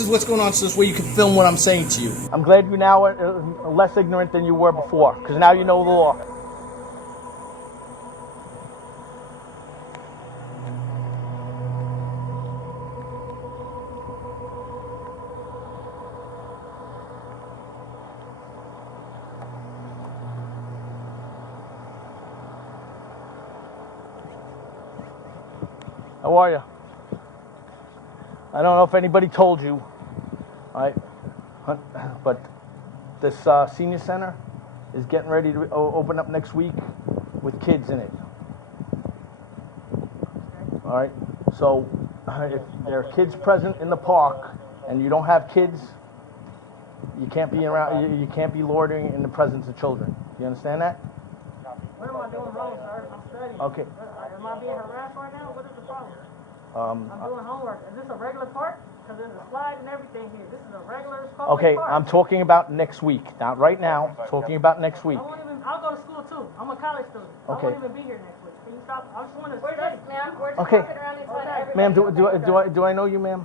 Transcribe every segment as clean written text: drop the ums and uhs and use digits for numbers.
this is what's going on, so this way you can film what I'm saying to you. I'm glad you now are less ignorant than you were before, because now you know the law. How are you? I don't know if anybody told you, all right, but this senior center is getting ready to open up next week with kids in it. All right, so if there are kids present in the park and you don't have kids, you can't be around. You can't be loitering in the presence of children. You understand that? What am I doing wrong, sir? I'm studying. Okay. Am I being harassed right now? What is the problem? I'm doing homework. Is this a regular park? Because there's a slide and everything here. This is a regular public Okay, park. I'm talking about next week. Not right now. Talking about next week. I'll go to school too. I'm a college student. Okay. I won't even be here next week. Can you stop? I just want to We're study. just, ma'am, we're just Okay. walking around and telling everybody. Ma'am, do I know you, ma'am?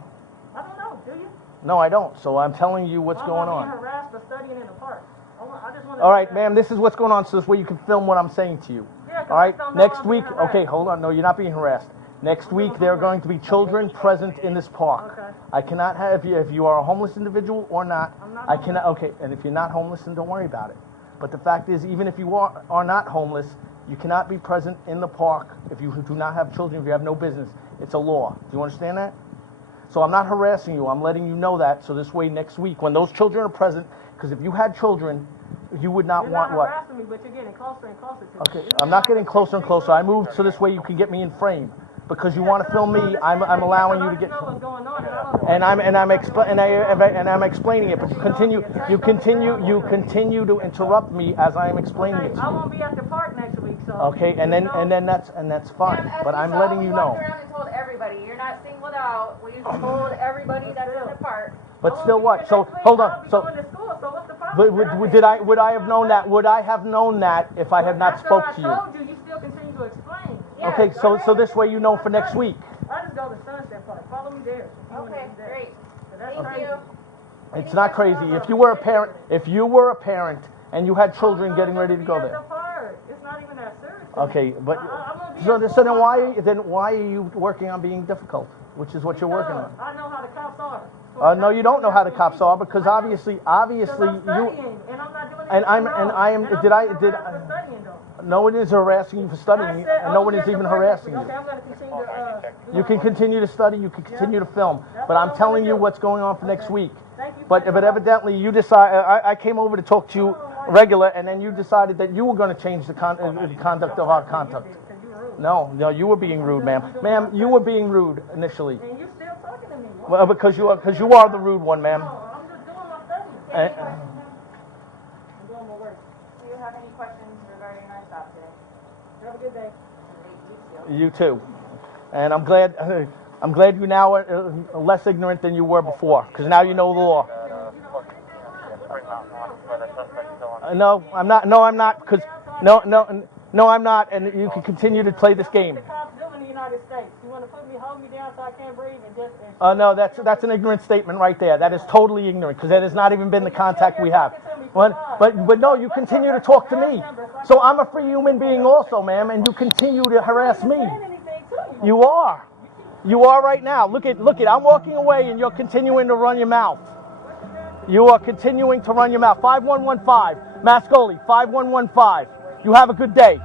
I don't know. Do you? No, I don't. So I'm telling you what's going I'm on. being harassed for studying in the park. I just want to. All right, ma'am, this is what's going on, so this way you can film what I'm saying to you. Yeah, 'cause All right, I don't know next I'm being week, harassed. okay, hold on. No, you're not being harassed. Next week, there are going to be children present in this park. Okay. I cannot have if you are a homeless individual or not. I'm not I cannot. Okay, and if you're not homeless, then don't worry about it. But the fact is, even if you are not homeless, you cannot be present in the park if you do not have children. If you have no business, it's a law. Do you understand that? So I'm not harassing you. I'm letting you know that. So this way, next week, when those children are present, because if you had children, you would not You're want not what? harassing me, but you're getting closer and closer to me. Okay, I'm not getting closer and closer. I moved so this way you can get me in frame. Because you want to film me, I'm allowing you to get. And I'm explaining it, but you continue to interrupt me as I am explaining it to I you. won't be at the park next week, so. Okay, and then that's fine. Ma'am, as But I'm saw, letting we you walked know. around and told everybody. You're not singled out. We told everybody that's in the park. But still, what? So hold on. So, would I have known that? Would I have known that if I had not spoke to you? I told you. You still continue to explain. Yes, Okay, so this way you know for next week. I just go to Sunset Park. Follow me there. Okay, great. That's Thank crazy. you. It's not crazy. If you were a parent and you had children getting ready to go there. It's not even that serious. Okay, but I'm so gonna be then why are you working on being difficult, which is what you're working on? I know how the cops are. No, you don't know how the cops are because obviously I'm you studying, and I'm not doing and anything I am wrong. did I I'm did harassed for studying, though. no one is harassing you for studying and no one is even harassing you. Okay, I'm gonna continue to. You can continue to study, you can continue to film, but I'm telling you what's going on for next week. Thank you. But evidently you decide. I came over to talk to you regular, and then you decided that you were going to change the conduct of our conduct. No, you were being rude, ma'am. Ma'am, you were being rude initially. And you still talking to me. Well, because you are the rude one, ma'am. No, I'm just doing my studying. And- I'm doing my work. Do you have any questions regarding our stop today? Have a good day. You too. And I'm glad you now are less ignorant than you were before, because now you know the law. No, I'm not. No, I'm not. Because no, I'm not. And you can continue to play this game. The cops do in the United States. You want to hold me down so I can't breathe and just. No, that's an ignorant statement right there. That is totally ignorant because that has not even been the contact we have. But no, you continue to talk to me. So I'm a free human being also, ma'am, and you continue to harass me. You are. You are right now. Look at. I'm walking away and you're continuing to run your mouth. You are continuing to run your mouth. 5115, Mascoli, 5115. You have a good day.